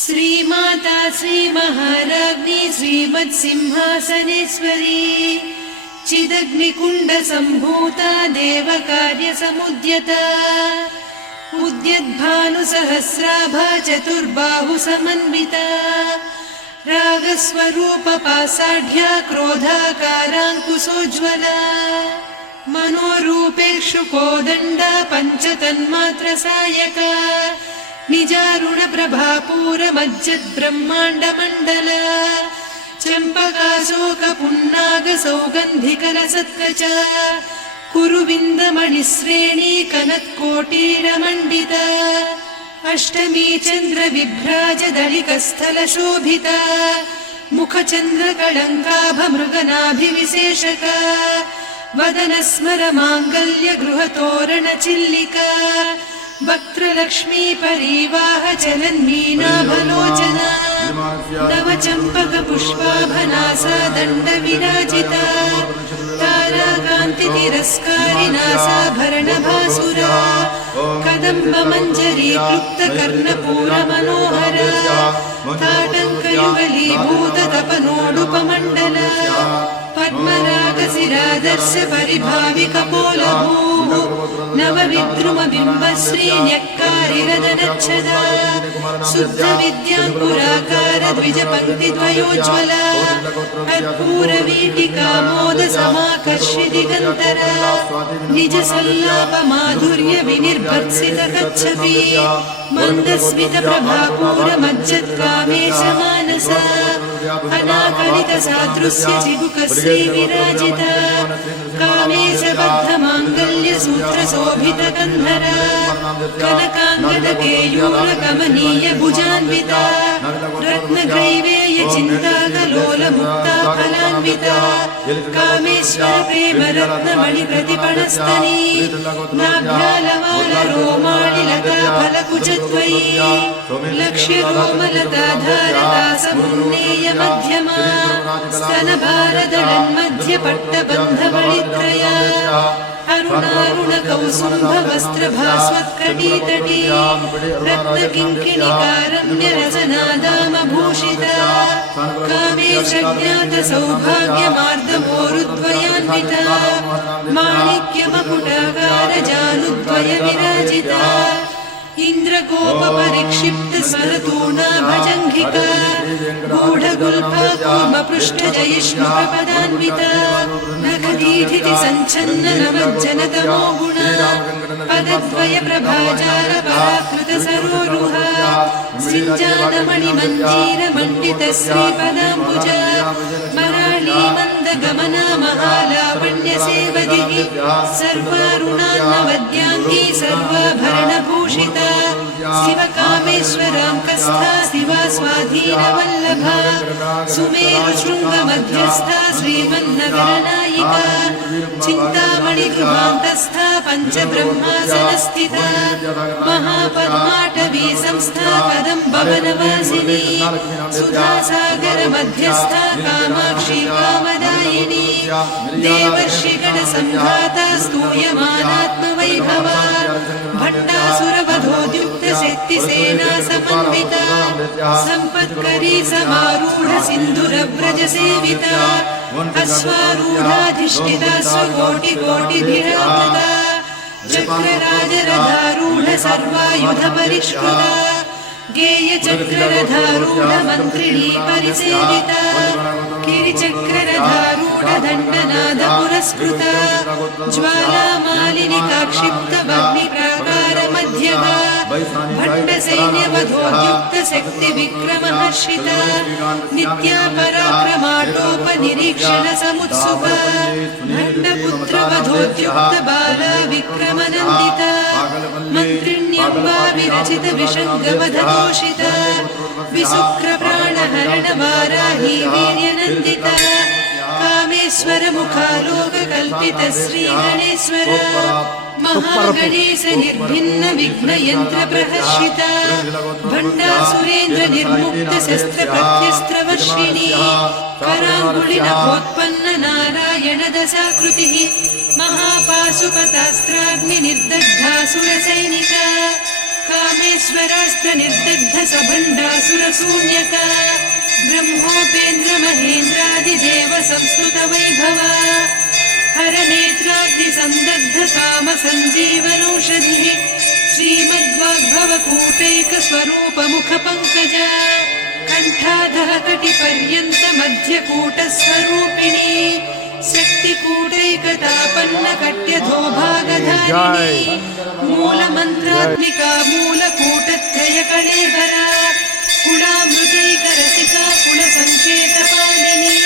श्रीमाता श्रीमहाराज्ञी श्रीमत्सिंहासनेश्वरी चिदग्निकुण्डसम्भूता देवकार्यसमुद्यता उद्यद्भानुसहस्राभा चतुर्बाहुसमन्विता रागस्वरूपपासाढ्या क्रोधाकाराङ्कुशोज्ज्वला मनोरूपेक्षु कोदण्डा पञ्चतन्मात्रसायका निजारुणप्रभापूरमज्जद्ब्रह्माण्डमण्डला चम्पकाशोकपुन्नागसौगन्धिकलसत्कचा कुरुविन्दमणिश्रेणी कनत्कोटीरमण्डिता अष्टमी चन्द्रविभ्राजदलिकस्थलशोभिता मुखचन्द्रकळङ्काभमृगनाभिविशेषका वदनस्मरमाङ्गल्यगृहतोरणचिल्लिका वक्त्रलक्ष्मी परिवाहचलन्मीनाभलोचना नवचम्पकपुष्पाभनासा दण्डविराजिता ताराकान्तितिरस्कारिनासाभरणभासुरा कदम्बमञ्जरीक्लुप्तकर्णपूरमनोहरा ताटङ्कयुगलीभूततपनोडुपमण्डला पद्मरागशिरादर्श परिभाविकपोलभूः नवविद्रुमबिम्बश्रीन्यक्कारिरदनच्छदा शुद्धविद्याङ्कुराकार द्विजपङ्क्तिद्वयोज्ज्वला कर्पूरवीटिकामोदसमाकर्षिदिगन्तरा निजसल्लापमाधुर्यविनिर्भर्त्सितकच्छपि मन्दस्मितप्रभापूरमज्जत्कामेशमानसा अनाकलितसादृश्य चिबुकश्रीविराजिता कामेशबद्धमाङ्गल्यसूत्रशोभितकन्धरा कनकाङ्गदकेयूरकमनीयभुजान्विता रत्नग्रैवेयचिन्ताकलोलमुक्ता फलान्विता कामेश्वरप्रेमरत्नमणिप्रतिपणस्तनी नाभ्यालमालरोमाणिलता फलकुचद्वयी लक्ष्यरोमलताधारता समुन्नेयमध्यमा स्तनभारदळन्मध्यपट्टबन्धवळित्रया अरुणारुणकौसुम्भवस्त्रभास्वत्कटीतटी रत्नकिङ्किणिकारम्यरसनादामभूषिता कामेशज्ञातसौभाग्यमार्दमोरुद्वयान्विता माणिक्यमकुटाकारजानुद्वयविराजिता इन्द्रगोपपरिक्षिप्तस्वरतूणा भजङ्घिका गूढगुल्फा कूर्मपृष्ठजयिष्णुप्रपदान्विता नखदीधितिसञ्छन्ननमज्जनतमो गुणा पदद्वयप्रभाजालपराकृतसरोरुहा सिञ्जानमणिमञ्जीरमण्डितश्रीपदाम्बुजा मराळीमन्दगमना महालावण्यसेवधिः सर्वारुणान्नवद्याङ्गी सर्वाभरणभूषिता शिवकामेश्वराङ्कस्था शिवा स्वाधीनवल्लभा सुमेरुशृङ्गमध्यस्था श्रीमन्नगरनायिका चिन्तामणिगृहान्तस्था पञ्चब्रह्मासनस्थिता महापद्माटवी संस्था कदम्बवनवासिनी सुधासागरमध्यस्था कामाक्षी कामदायिनी देवर्षिगणसङ्घाता स्तूयमानात्मवैभवा भट्टासुरवधोद्युक्तशक्तिसेना समन्विता सम्पत्करी समारूढ सिन्धुरव्रजसेविता अश्वारूढाधिष्ठिता स्वकोटिकोटिभिरावृता चक्रराजरथारूढ सर्वायुधपरिष्कृता गेयचक्ररथारूढ मन्त्रिणी परिसेविता गिरिचक्ररथारूढ दण्डनाद पुरस्कृता ज्वालामालिनिकाक्षिप्तभग्निप्राकारमध्यगा भट्टसैन्यवधोद्युक्तशक्तिविक्रमहर्षिता नित्या पराक्रमाटोपनिरीक्षणसमुत्सुका भण्डपुत्रवधोद्युक्तबाला विक्रमनन्दिता मन्त्रिण्यम्बा विरचितविषङ्गवधतोषिता विशुक्रप्राणहरणवाराही वीर्यनन्दिता महेश्वर मुखालोक कल्पित श्री गणेश्वर महागणेश निर्भिन्न विघ्न यंत्र प्रहर्षिता भंडासुरेन्द्र निर्मुक्त शस्त्र प्रत्यस्त्र वर्षिणी करांगुली नभोत्पन्न नारायण दशाकृतिः महापाशुपतास्त्राग्नि निर्दग्धासुर सैनिका कामेश्वरास्त्र निर्दग्ध सबंडासुर शून्यका ब्रह्मोपेन्द्र महेन्द्रादिदेव संस्कृत वैभवा हर नेत्राग्नि संदग्ध काम संजीवनौषधिः श्रीमद्वाग्भव कूटैक स्वरूप मुख पंकजा कंठाधः कटि पर्यंत मध्य कूट स्वरूपिणी शक्ति कूटैकतापन्न कट्यधो भागधारिणी मूल मंत्रात्मिका मूल कूटत्रय कलेबरा कुलामृतैक रसिका कुल संकेत पालिनी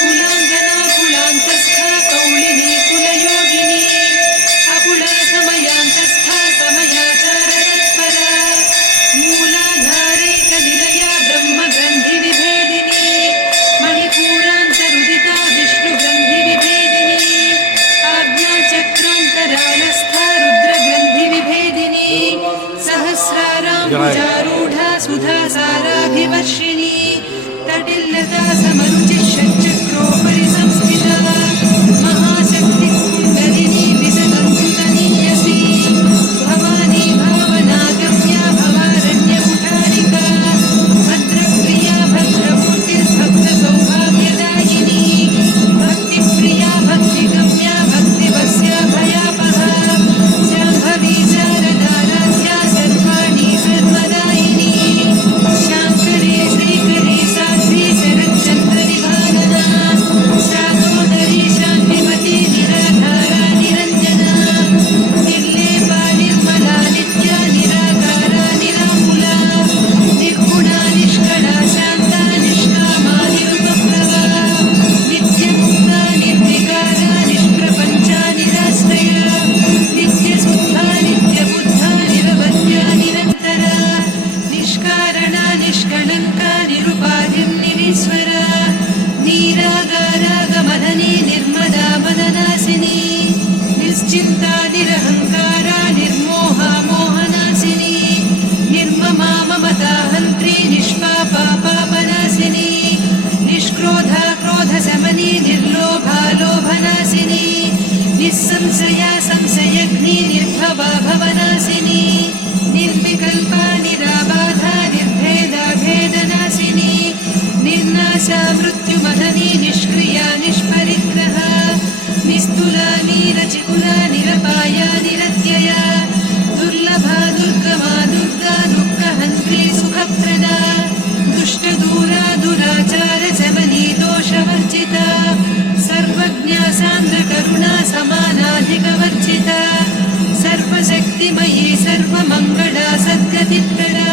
कुलांगना कुलांतस्था कौलिनी कुलयोगिनी अकुला समयांतस्था समयाचार तत्परा मूलाधारैक निलया ब्रह्म ग्रंथि विभेदिनी मणिपूरान्तरुदिता विष्णु ग्रंथि विभेदिनी आज्ञाचक्रान्तरालस्था रुद्र ग्रंथि विभेदिनी सहस्राराम्बुजारूढा सुधा साराभिवर्षिणी तटिल्लता समरुचि षट्चक्रोपरि संस्थिता महाशक्ति कुण्डलिनी विसदन्तुतनीयसी भवानी भावनागम्या भवारण्यकुठारिका भद्रप्रिया भद्रमूर्तिर्भक्त सौभाग्यदायिनी भक्तिप्रिया भक्तिगम्या भक्तिवस्या भयापहा शाम्भवी शारदाराध्या सर्वाणि सर्वदायिनी शाङ्करी श्रीकरी साध्वी शरच्चन्द्रनिभानना शातोदरी शान्तिमती निराधारा निरञ्जना निर्लेपा निर्मला नित्या निराकारा निराकुला निर्गुणा निष्कला शान्ता निष्कामा निरुपप्लवा नित्यमुक्ता निर्विकारा निष्प्रपञ्चा निराश्रया नित्यशुद्धा नित्यबुद्धा निरवध्या निरन्तरा निष्कारणा निष्कळङ्का निरुपाधिर्निरीश्वरा नीरागारागमननी निर्मदा मननाशिनी निश्चिन्ता निरहङ्कारा निर्मोहा मोहनाशिनी निर्ममा ममता हन्त्री निष्पापा पापनाशिनी निष्क्रोधा क्रोधशमनी निर्लोभा लोभनाशिनी निस्संशया संशयग्नि निर्भवा भवनाशिनी निर्विकल्पा निराबाधा निर्भेदा भेदनाशिनी निर्नाशा मृत्युमहनी निष्क्रिया निष्परिग्रहा निस्तुला नीरचिकुला निरपाया निरत्यया दुर्लभा दुर्गमा दुर्गा दुःखहन्त्री सुखप्रदा दुष्टदूरा दुराचार शमनी दोषवर्जिता सर्वज्ञा सान्द्रकरुणा समानाधिकवर्जिता सर्वशक्तिमयी सर्वमङ्गला सद्गतिप्रदा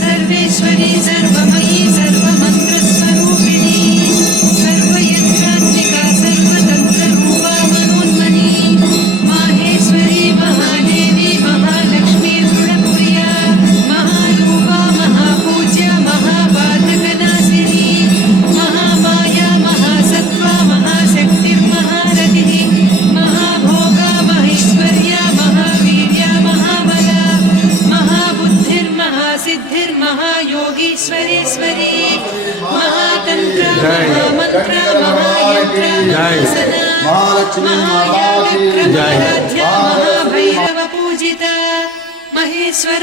सर्वेश्वरी सर्वमयी सर्वमन्त्रस्वरूपिणी सर्वयन्त्रात्मिका सर्वतन्त्ररूपा मनोन्मनी माहेश्वरी महादेवी महालक्ष्मी दृढप्रिया महारूपा महापूज्या महाबाधकनाशिनी महामाया महासत्त्वा महाशक्तिर्महारथिः महाभोगा महेश्वर्या महावीर्या महाबला महाबुद्धिर्महासिद्धिर्महायोगीश्वरेश्वरी महातन्त्र महामन्त्र महायन्त्र महायागक्रमराध्या महाभैरव पूजिता महेश्वर